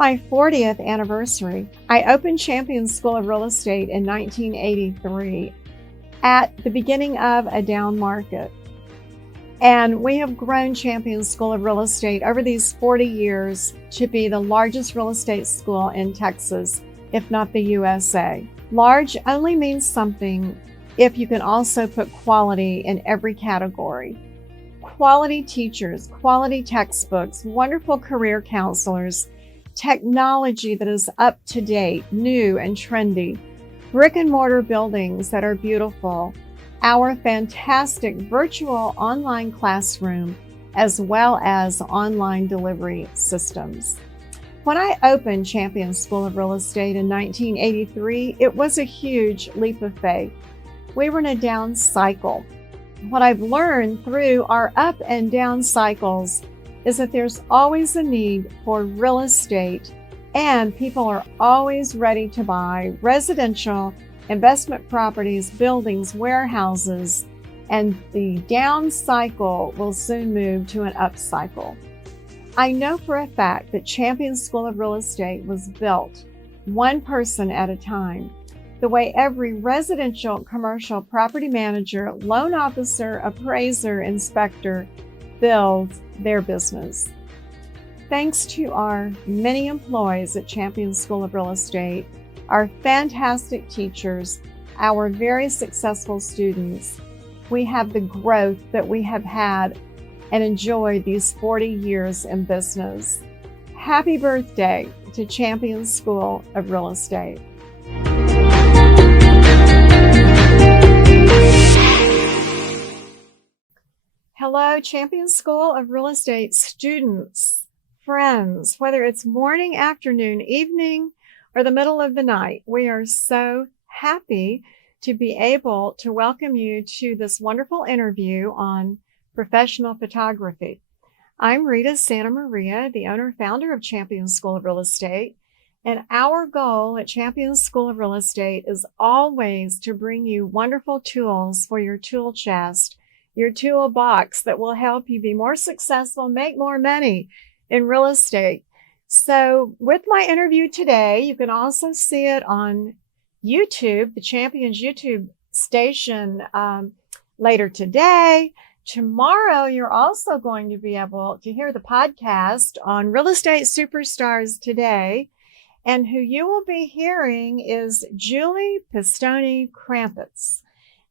my 40th anniversary. I opened Champion School of Real Estate in 1983 at the beginning of a down market. And we have grown Champion School of Real Estate over these 40 years to be the largest real estate school in Texas, if not the USA. Large only means something if you can also put quality in every category. Quality teachers, quality textbooks, wonderful career counselors, technology that is up to date, new and trendy, brick and mortar buildings that are beautiful, our fantastic virtual online classroom, as well as online delivery systems. When I opened Champion School of Real Estate in 1983, it was a huge leap of faith. We were in a down cycle. What I've learned through our up and down cycles is that there's always a need for real estate, and people are always ready to buy residential, investment properties, buildings, warehouses, and the down cycle will soon move to an up cycle. I know for a fact that Champion School of Real Estate was built one person at a time, the way every residential, commercial property manager, loan officer, appraiser, inspector builds their business. Thanks to our many employees at Champion School of Real Estate, our fantastic teachers, our very successful students, we have the growth that we have had and enjoyed these 40 years in business. Happy birthday to Champion School of Real Estate. Hello, Champion School of Real Estate students, friends, whether it's morning, afternoon, evening, or the middle of the night. We are so happy to be able to welcome you to this wonderful interview on professional photography. I'm Rita Santa Maria, the owner founder of Champion School of Real Estate, and our goal at Champion School of Real Estate is always to bring you wonderful tools for your tool chest, your toolbox that will help you be more successful, make more money in real estate. So with my interview today, you can also see it on YouTube, the Champions YouTube station, later today. Tomorrow, you're also going to be able to hear the podcast on Real Estate Superstars Today. And who you will be hearing is Julie Pistone Krampitz.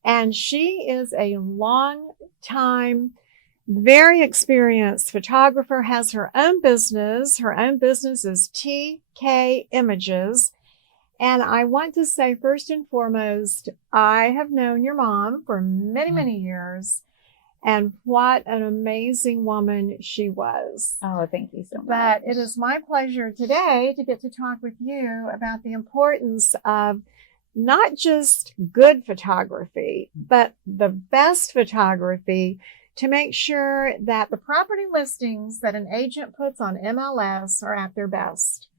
And she is a long time, very experienced photographer, has her own business. Her own business is TK Images. And I want to say, first and foremost, I have known your mom for many, many years. And what an amazing woman she was. Oh, thank you so much. But it is my pleasure today to get to talk with you about the importance of not just good photography, but the best photography to make sure that the property listings that an agent puts on MLS are at their best.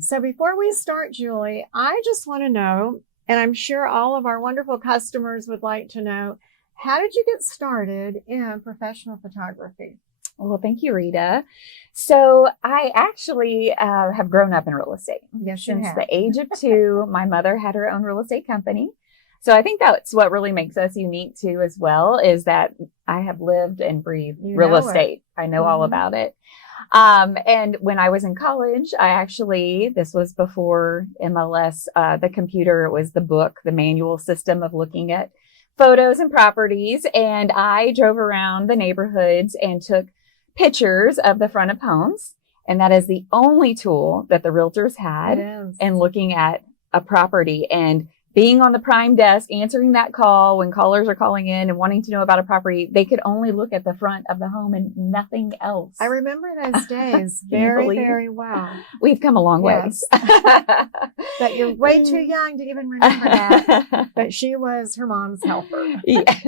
So before we start, Julie, I just want to know, and I'm sure all of our wonderful customers would like to know, how did you get started in professional photography? Well, thank you, Rita. So I actually have grown up in real estate. Yes, Since the age of 2, my mother had her own real estate company. So I think that's what really makes us unique too, as well, is that I have lived and breathed real estate. I know all about it. And when I was in college, this was before MLS, the computer, it was the book, the manual system of looking at photos and properties. And I drove around the neighborhoods and took pictures of the front of homes. And that is the only tool that the realtors had in looking at a property. And being on the prime desk, answering that call when callers are calling in and wanting to know about a property, they could only look at the front of the home and nothing else. I remember those days very, very well. We've come a long ways. But you're way too young to even remember that. But she was her mom's helper. Yes.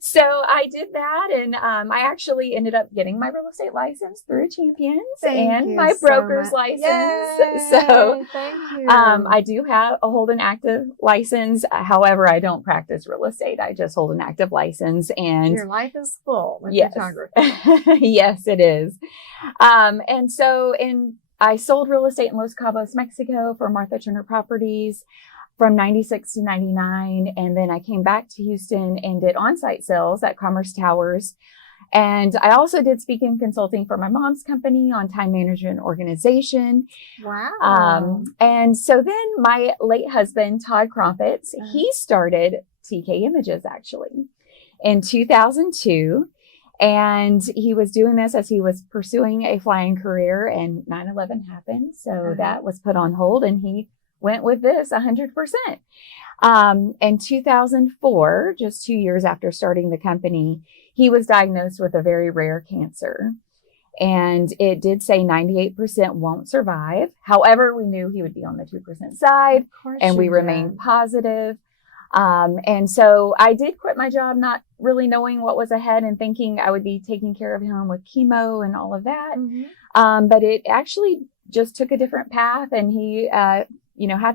So I did that, and I actually ended up getting my real estate license through Champions and my broker's license. Yay! So thank you. I do hold an active license. However, I don't practice real estate. I just hold an active license, and your life is full with photography. Yes, it is. And so I sold real estate in Los Cabos, Mexico for Martha Turner Properties from 96 to 99. And then I came back to Houston and did on-site sales at Commerce Towers. And I also did speaking consulting for my mom's company on time management organization. Wow. And so then my late husband, Todd Krampitz, he started TK Images actually in 2002. And he was doing this as he was pursuing a flying career, and 9/11 happened. So that was put on hold, and he went with this 100%. In 2004, just 2 years after starting the company, he was diagnosed with a very rare cancer. And it did say 98% won't survive. However, we knew he would be on the 2% side, and we remained positive. And so I did quit my job, not really knowing what was ahead and thinking I would be taking care of him with chemo and all of that. But it actually just took a different path, and he, had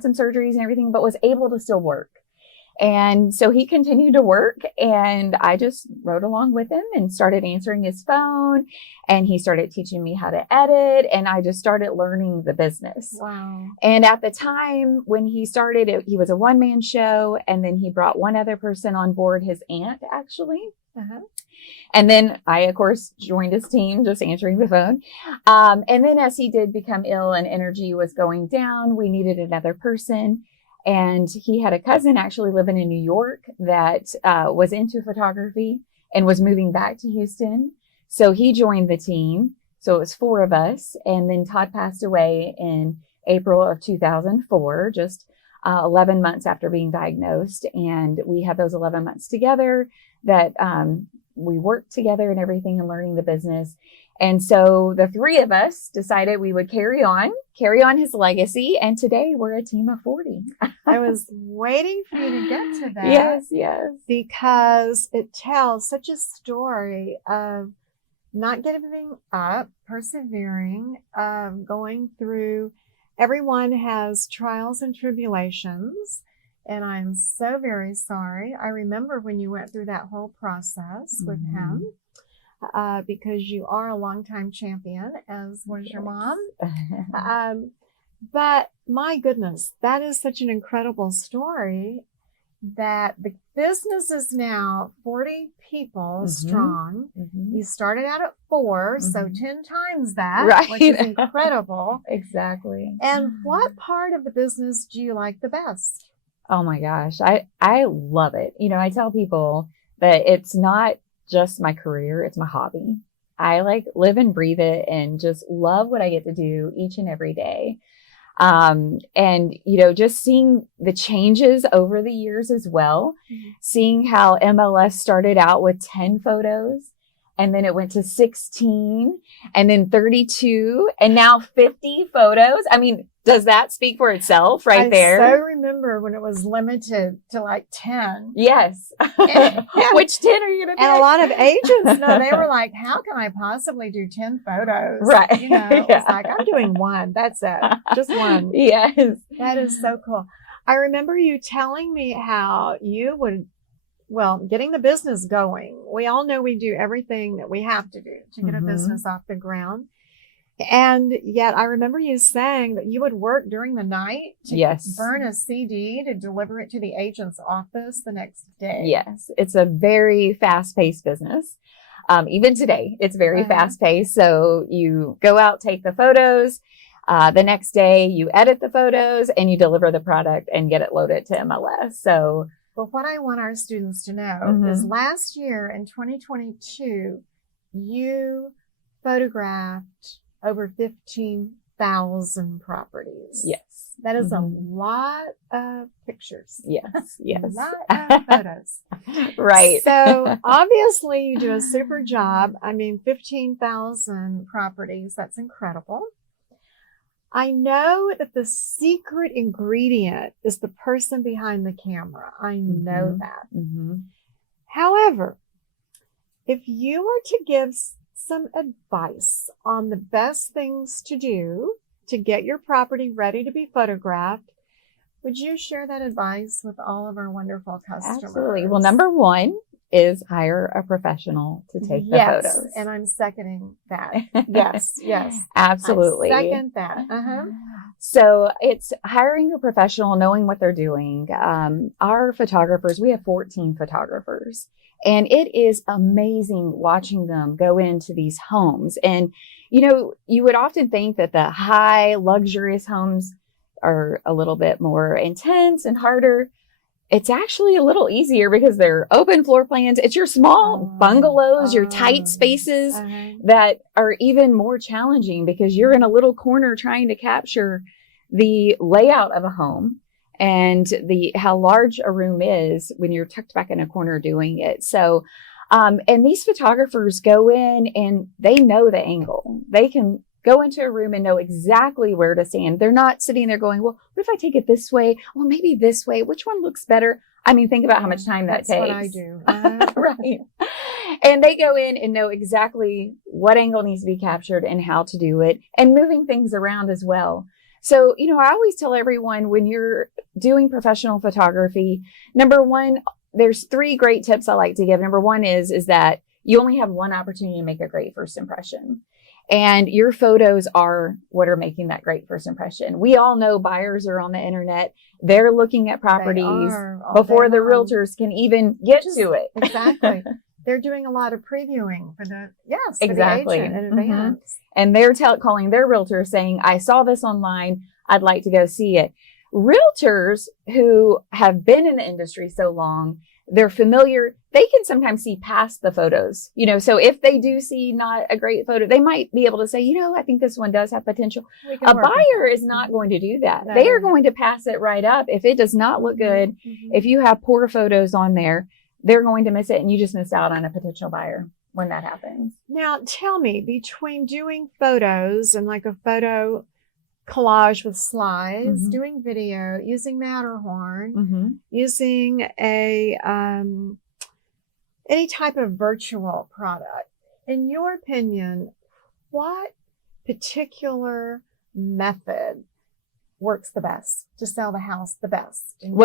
some surgeries and everything, but was able to still work. And so he continued to work, and I just rode along with him and started answering his phone, and he started teaching me how to edit, and I just started learning the business. Wow. And at the time when he started it, he was a one-man show, and then he brought one other person on board, his aunt actually. And then I, of course, joined his team, just answering the phone. And then as he did become ill and energy was going down, we needed another person. And he had a cousin actually living in New York that was into photography and was moving back to Houston. So he joined the team. So it was 4 of us. And then Todd passed away in April of 2004, just 11 months after being diagnosed. And we had those 11 months together that we worked together and everything and learning the business. And so the 3 of us decided we would carry on his legacy. And today we're a team of 40. I was waiting for you to get to that. Yes. Because it tells such a story of not giving up, persevering, going through. Everyone has trials and tribulations. And I'm so very sorry. I remember when you went through that whole process with him. Because you are a longtime champion, as was your mom. But my goodness, that is such an incredible story that the business is now 40 people strong. You started out at 4, so 10 times that, which is incredible. Exactly. And what part of the business do you like the best? Oh my gosh, I love it. I tell people that it's not just my career, it's my hobby. I live and breathe it and just love what I get to do each and every day. And just seeing the changes over the years as well, seeing how MLS started out with 10 photos, and then it went to 16, and then 32, and now 50 photos. I mean, does that speak for itself there? I so remember when it was limited to 10. Yes. Which 10 are you going to pick? And a lot of agents, they were like, how can I possibly do 10 photos? Right. It's like, I'm doing 1. That's it. Just 1. Yes. That is so cool. I remember you telling me how you would, getting the business going. We all know we do everything that we have to do to get a business off the ground. And yet I remember you saying that you would work during the night to burn a CD to deliver it to the agent's office the next day. Yes. It's a very fast-paced business. Even today, it's very fast-paced. So you go out, take the photos. The next day, you edit the photos and you deliver the product and get it loaded to MLS. So, but what I want our students to know is last year in 2022, you photographed over 15,000 properties. Yes. That is a lot of pictures. Yes. A lot of photos. Right. So obviously you do a super job. I mean, 15,000 properties. That's incredible. I know that the secret ingredient is the person behind the camera. I know that. However, if you were to give some advice on the best things to do to get your property ready to be photographed, would you share that advice with all of our wonderful customers? Absolutely. Well, number 1, is hire a professional to take the photos. And I'm seconding that. Yes, yes. Absolutely. I second that. So it's hiring a professional, knowing what they're doing. Our photographers, we have 14 photographers, and it is amazing watching them go into these homes. And, you would often think that the high luxurious homes are a little bit more intense and harder. It's actually a little easier because they're open floor plans. It's your small bungalows, your tight spaces that are even more challenging because you're in a little corner trying to capture the layout of a home and how large a room is when you're tucked back in a corner doing it. So, and these photographers go in and they know the angle. They can go into a room and know exactly where to stand. They're not sitting there going, well, what if I take it this way? Well, maybe this way. Which one looks better? I mean, think about how much time that takes. That's what I do. Right. And they go in and know exactly what angle needs to be captured and how to do it and moving things around as well. So, I always tell everyone when you're doing professional photography, number one, there's 3 great tips I like to give. Number one is that you only have one opportunity to make a great first impression. And your photos are what are making that great first impression. We all know buyers are on the internet. They're looking at properties before the realtors can even get to it. Exactly. They're doing a lot of previewing for the agent in advance. And they're calling their realtors saying, I saw this online. I'd like to go see it. Realtors who have been in the industry so long, they're familiar. They can sometimes see past the photos, so if they do see not a great photo, they might be able to say, I think this one does have potential. A buyer is not going to do that. They are going to pass it right up. If it does not look good, if you have poor photos on there, they're going to miss it. And you just miss out on a potential buyer when that happens. Now tell me, between doing photos and like a photo collage with slides, doing video, using Matterhorn, using any type of virtual product. In your opinion, what particular method works the best to sell the house the best? And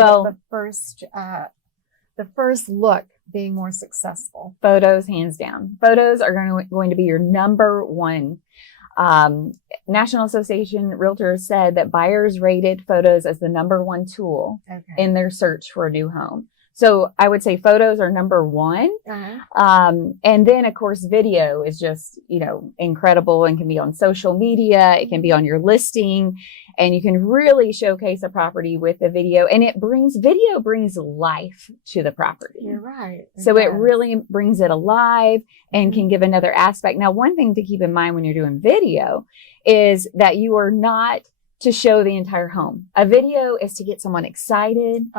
the first look being more successful. Photos, hands down. Photos are going to be your number one. National Association Realtors said that buyers rated photos as the number one tool in their search for a new home. So I would say photos are number one. And then of course, video is just, incredible and can be on social media. It can be on your listing and you can really showcase a property with the video, and video brings life to the property. You're right. So it really brings it alive and can give another aspect. Now, one thing to keep in mind when you're doing video is that you are not to show the entire home. A video is to get someone excited,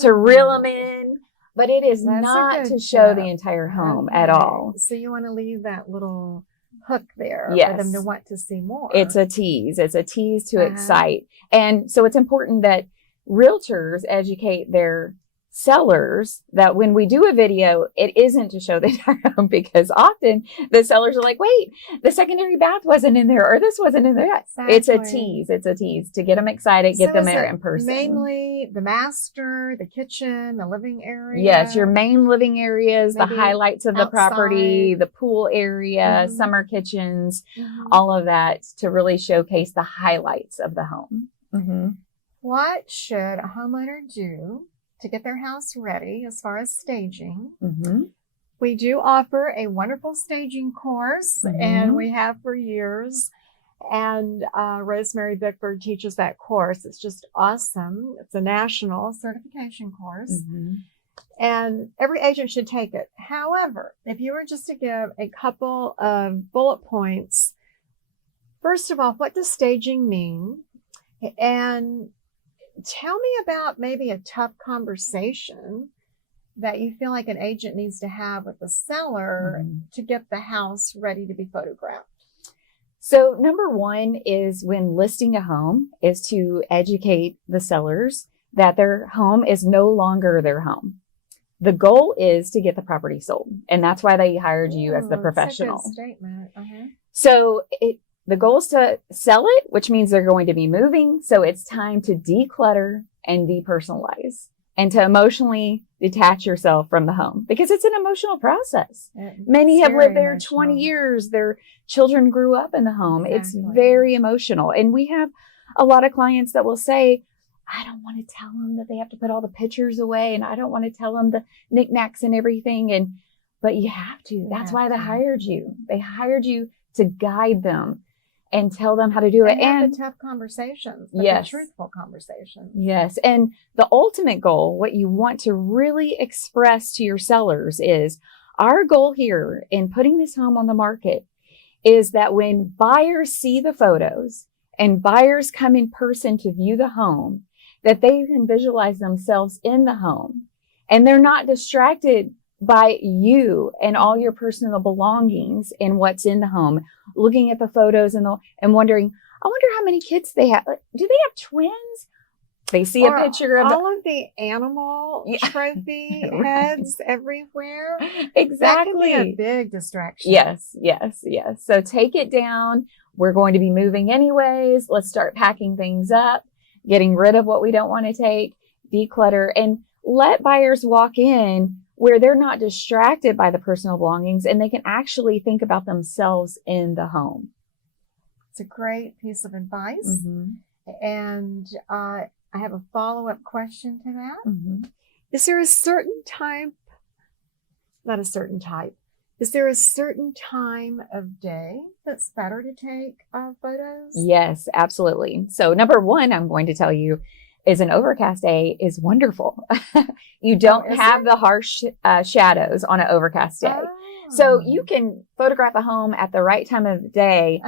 to reel them in, but it is not to show the entire home at all. So you want to leave that little hook there for them to want to see more. It's a tease. It's a tease to excite. And so it's important that realtors educate their sellers that when we do a video, it isn't to show the entire home, because often the sellers are like, wait, the secondary bath wasn't in there, or this wasn't in there. Exactly. It's a tease. It's a tease to get them excited, get them there in person. Mainly the master, the kitchen, the living area. Yes, your main living areas, the highlights of the property, the pool area, summer kitchens, all of that to really showcase the highlights of the home. What should a homeowner do to get their house ready as far as staging? We do offer a wonderful staging course, and we have for years. And Rosemary Bickford teaches that course. It's just awesome. It's a national certification course, and every agent should take it. However, if you were just to give a couple of bullet points, first of all, what does staging mean? And tell me about maybe a tough conversation that you feel like an agent needs to have with the seller to get the house ready to be photographed. So number one is, when listing a home, is to educate the sellers that their home is no longer their home. The goal is to get the property sold, and that's why they hired you as the professional. That's a good statement. So the goal is to sell it, which means they're going to be moving. So it's time to declutter and depersonalize. and to emotionally detach yourself from the home, because it's an emotional process. Many have lived there 20 years. Their children grew up in the home. Exactly. It's very emotional. And we have a lot of clients that will say, I don't want to tell them that they have to put all the pictures away, and I don't want to tell them the knickknacks and everything. But you have to. That's why they hired you. They hired you to guide them and tell them how to do it. And have the tough conversations, but yes, the truthful conversations. Yes. And the ultimate goal, what you want to really express to your sellers is, our goal here in putting this home on the market is that when buyers see the photos and buyers come in person to view the home, that they can visualize themselves in the home and they're not distracted by you and all your personal belongings and what's in the home, looking at the photos and wondering, I wonder how many kids they have. Do they have twins? They see a picture of all of the animal trophy heads everywhere. Exactly. That can be a big distraction. Yes. So take it down. We're going to be moving anyways. Let's start packing things up, getting rid of what we don't want to take, declutter, and let buyers walk in where they're not distracted by the personal belongings and they can actually think about themselves in the home. It's a great piece of advice. Mm-hmm. And I have a follow-up question to that. Mm-hmm. Is there a certain type, not a certain type, is there a certain time of day that's better to take photos? Yes, absolutely. So number one, I'm going to tell you, is an overcast day is wonderful. You don't have the harsh shadows on an overcast day. So you can photograph a home at the right time of the day,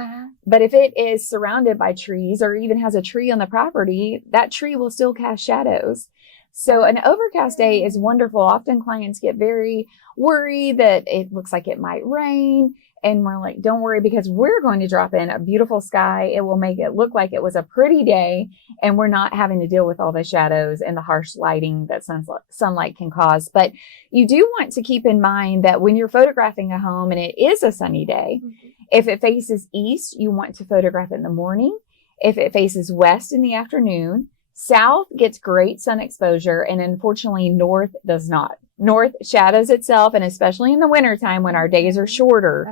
but if it is surrounded by trees or even has a tree on the property, that tree will still cast shadows. So an overcast day is wonderful. Often clients get very worried that it looks like it might rain. And we're like, don't worry, because we're going to drop in a beautiful sky. It will make it look like it was a pretty day. And we're not having to deal with all the shadows and the harsh lighting that sunlight can cause. But you do want to keep in mind that when you're photographing a home and it is a sunny day, if it faces east, you want to photograph in the morning. If it faces west, in the afternoon. South gets great sun exposure, and unfortunately, north does not. North shadows itself, and especially in the wintertime when our days are shorter,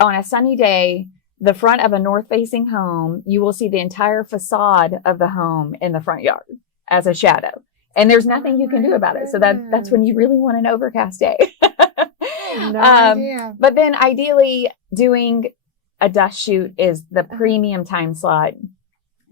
on a sunny day, the front of a north-facing home, you will see the entire facade of the home in the front yard as a shadow. And there's nothing you can do about it. So that's when you really want an overcast day. No idea. But then ideally, doing a dust shoot is the premium time slot.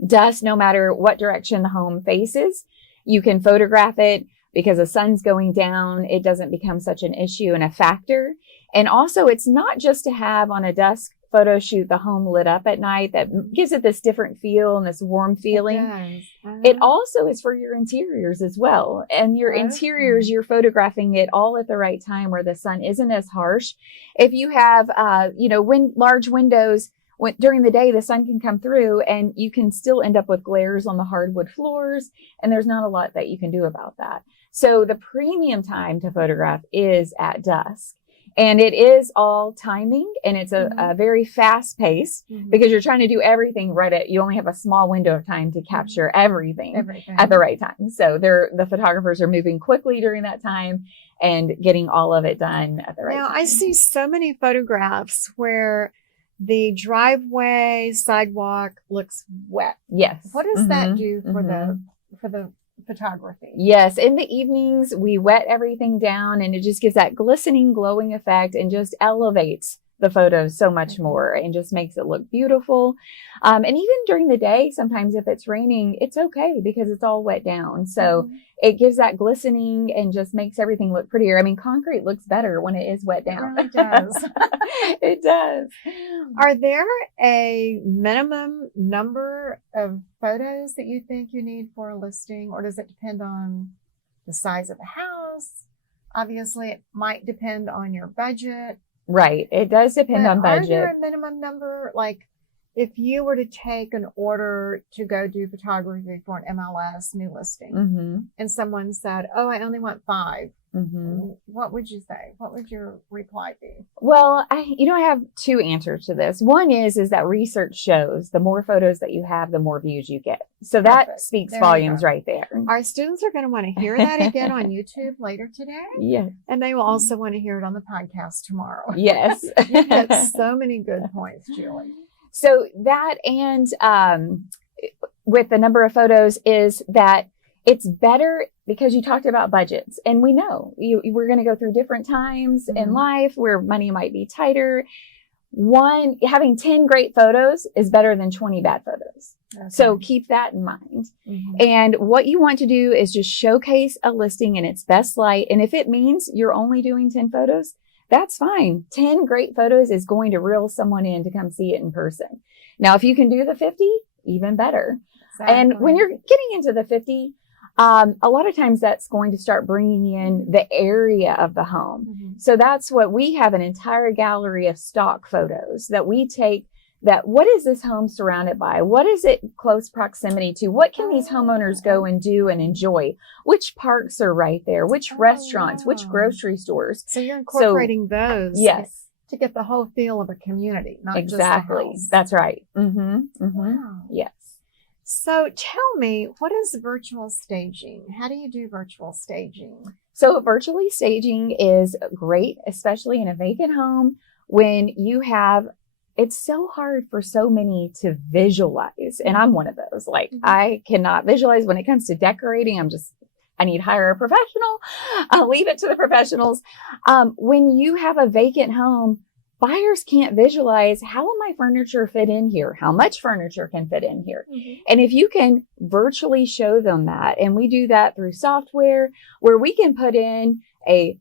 Dust, no matter what direction the home faces, you can photograph it because the sun's going down. It doesn't become such an issue and a factor. And also, it's not just to have on a dusk photo shoot the home lit up at night that gives it this different feel and this warm feeling. It also is for your interiors as well. And your interiors, you're photographing it all at the right time where the sun isn't as harsh. If you have, large windows, during the day, the sun can come through and you can still end up with glares on the hardwood floors. And there's not a lot that you can do about that. So the premium time to photograph is at dusk. And it is all timing, and it's a very fast pace because you're trying to do everything you only have a small window of time to capture everything at the right time. So the photographers are moving quickly during that time and getting all of it done at the right time. Now, I see so many photographs where the driveway sidewalk looks wet. Yes. What does that do for the photography? Yes. In the evenings, we wet everything down and it just gives that glistening, glowing effect and just elevates the photos so much more and just makes it look beautiful. And even during the day, sometimes if it's raining, it's okay because it's all wet down. So it gives that glistening and just makes everything look prettier. I mean, concrete looks better when it is wet down. It really does. It does. Are there a minimum number of photos that you think you need for a listing, or does it depend on the size of the house? Obviously, it might depend on your budget. Right. It does depend on budget. Are there a minimum number? Like, if you were to take an order to go do photography for an MLS new listing, and someone said, "Oh, I only want 5," what would you say? What would your reply be? Well, I have two answers to this. One is that research shows the more photos that you have, the more views you get. So that speaks volumes right there. Our students are going to want to hear that again on YouTube later today. Yes. And they will also want to hear it on the podcast tomorrow. Yes. You get so many good points, Julie. So that, and with the number of photos, is that it's better because you talked about budgets, and we know we're going to go through different times in life where money might be tighter. Having 10 great photos is better than 20 bad photos. Okay. So keep that in mind. And what you want to do is just showcase a listing in its best light. And if it means you're only doing 10 photos, that's fine. 10 great photos is going to reel someone in to come see it in person. Now, if you can do the 50, even better. Exactly. And when you're getting into the 50, a lot of times that's going to start bringing in the area of the home. So that's what we have, an entire gallery of stock photos that we take. That what is this home surrounded by? What is it close proximity to? What can these homeowners go and do and enjoy? Which parks are right there? Which restaurants? Which grocery stores? So you're incorporating those. Yes. To get the whole feel of a community, not exactly. Just the house. That's right. Wow. Yes. So tell me, what is virtual staging? How do you do virtual staging? So virtually staging is great, especially in a vacant home when you have. It's so hard for so many to visualize. And I'm one of those. Like, I cannot visualize when it comes to decorating. I need to hire a professional. I'll leave it to the professionals. When you have a vacant home, buyers can't visualize, how will my furniture fit in here? How much furniture can fit in here? And if you can virtually show them that, and we do that through software where we can put in a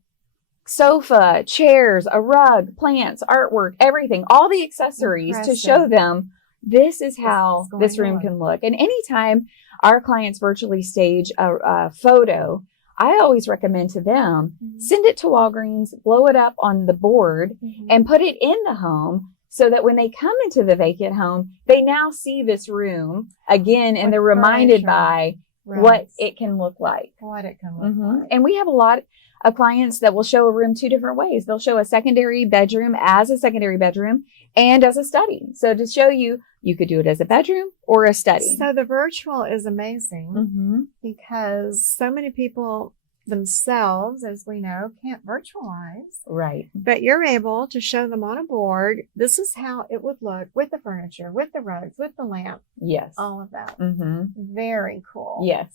sofa, chairs, a rug, plants, artwork, everything, all the accessories to show them this is how this room can look. And anytime our clients virtually stage a photo, I always recommend to them, send it to Walgreens, blow it up on the board and put it in the home so that when they come into the vacant home, they now see this room again and they're reminded by what it can look like. What it can look like. And we have a lot of clients that will show a room 2 different ways. They'll show a secondary bedroom as a secondary bedroom and as a study. So to show you, you could do it as a bedroom or a study. So the virtual is amazing because so many people themselves, as we know, can't virtualize. Right. But you're able to show them on a board, this is how it would look with the furniture, with the rugs, with the lamp. Yes. All of that. Very cool. Yes.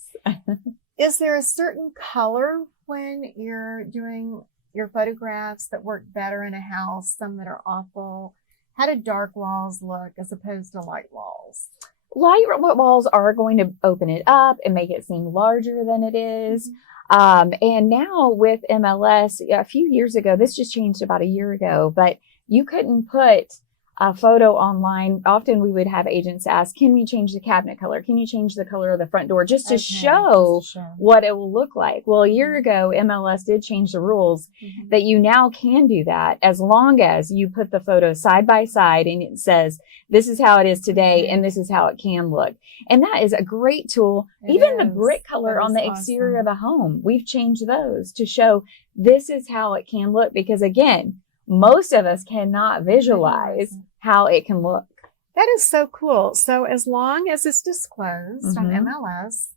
Is there a certain color when you're doing your photographs that work better in a house, some that are awful? How do dark walls look as opposed to light walls? Light walls are going to open it up and make it seem larger than it is. And now with MLS, a few years ago, this just changed about a year ago, but you couldn't put a photo online. Often we would have agents ask, can we change the cabinet color? Can you change the color of the front door just to show what it will look like? Well, a year ago, MLS did change the rules that you now can do that as long as you put the photos side by side and it says, this is how it is today and this is how it can look. And that is a great tool. Even the brick color on the exterior of the home, we've changed those to show this is how it can look because again, most of us cannot visualize how it can look. That is so cool. So as long as it's disclosed on MLS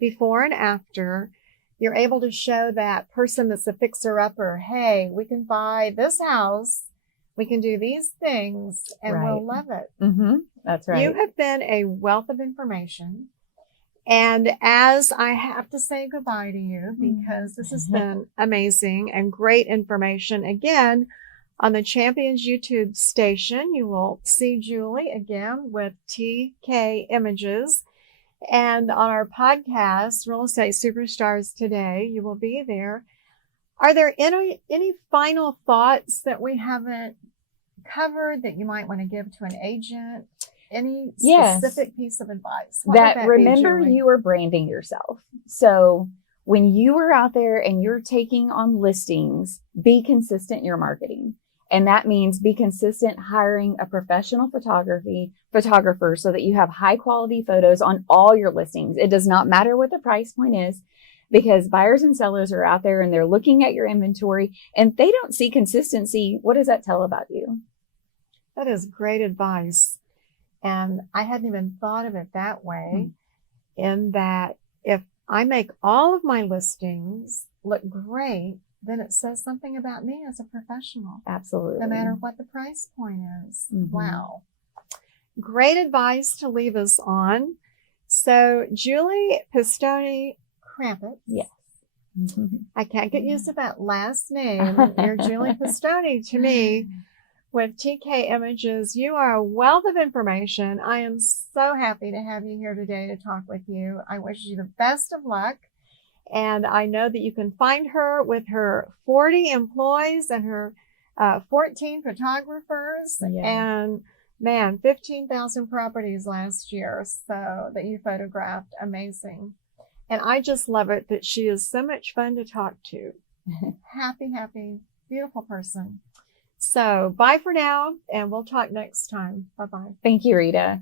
before and after, you're able to show that person that's a fixer-upper, hey, we can buy this house, we can do these things, and we'll love it. That's right. You have been a wealth of information. And as I have to say goodbye to you, because this has been amazing and great information, again, on the Champions YouTube station, you will see Julie again with TK Images. And on our podcast, Real Estate Superstars Today, you will be there. Are there any final thoughts that we haven't covered that you might want to give to an agent? Any specific piece of advice? That remember you are branding yourself. So when you are out there and you're taking on listings, be consistent in your marketing. And that means be consistent hiring a professional photographer so that you have high quality photos on all your listings. It does not matter what the price point is, because buyers and sellers are out there and they're looking at your inventory and they don't see consistency. What does that tell about you? That is great advice. And I hadn't even thought of it that way, in that if I make all of my listings look great, then it says something about me as a professional. Absolutely. No matter what the price point is. Wow. Great advice to leave us on. So Julie Pistone Krampitz. Yes. I can't get used to that last name. You're Julie Pistone to me with TK Images. You are a wealth of information. I am so happy to have you here today to talk with you. I wish you the best of luck. And I know that you can find her with her 40 employees and her 14 photographers. Yeah. And man, 15,000 properties last year. So that you photographed. Amazing. And I just love it that she is so much fun to talk to. Happy, beautiful person. So bye for now, and we'll talk next time. Bye-bye. Thank you, Rita.